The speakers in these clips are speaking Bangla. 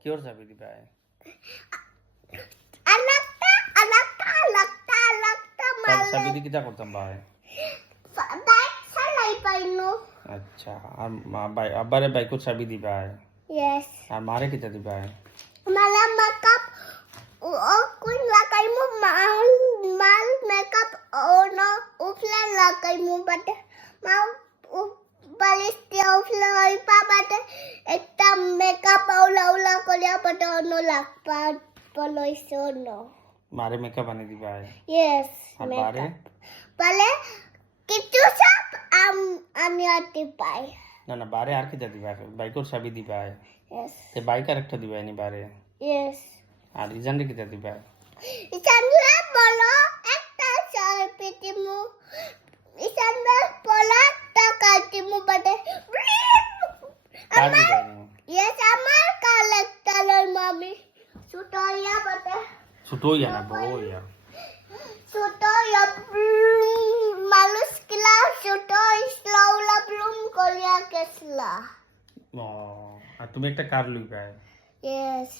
কিয়র চাবি দিবা আলাক্তা তার মালে চাবি দি কিটা করতাম ভাই বাইক চালাই পাইনো আচ্ছা আর ভাই আব্বারে বাইকও চাবি দিবা yes আর মারে কিটা দিবা মালা makeup o kun lakay mo mal makeup no ufla lakay mo bate mau balis dia ufla pa bate ekta makeup ula kolya bate no lakpa poloiso no মারে মেকআপ আনি দিবা yes আর বারে bale kitu sap আমি আতে পাই না না বারে আর কিটা দিবা বাইকর চাবি দিবা yes তে বাইক আর একটা দিবা নি বারে yes আর ইজানরে কিটা দিবা ইসানরা বলো একটা চারপিটিমু ইসানরা বলো টাকা দিমু বাদে কার দিবা yes আমার কালেক্টরের মামি সুতোয়া বাদে ছোটইয়া না বড়ইয়া সুতোয়া malus kila সুতো ইসলাউলা ব্লুম কলিয়া কেসলা ও আর তুমি একটা কার লইবা yes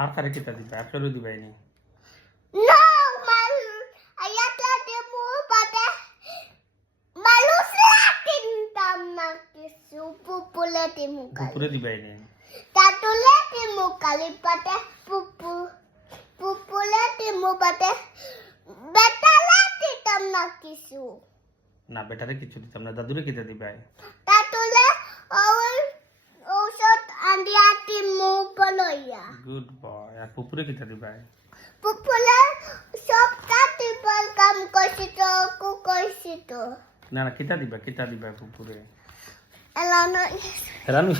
আর কারে কিটা দিবা আপনারও দিবাই নি no mal ayata demu bade malus latin tamna kisu pupule demu দুপুরে দিবাই নি tatule demu kali bade pupule demu bade betala tamna kisu না বেটারে কিছু দিতাম না দাদুরে কিটা দিবাই tatule ঔষধ আন্দিয়া demu boloya গুড বয় আর পুপুরে কিটা দিবাই pupule সব কাটিবার কাম কইছি তো না না কিটা দিবা পুপুরে এলানো হেরানু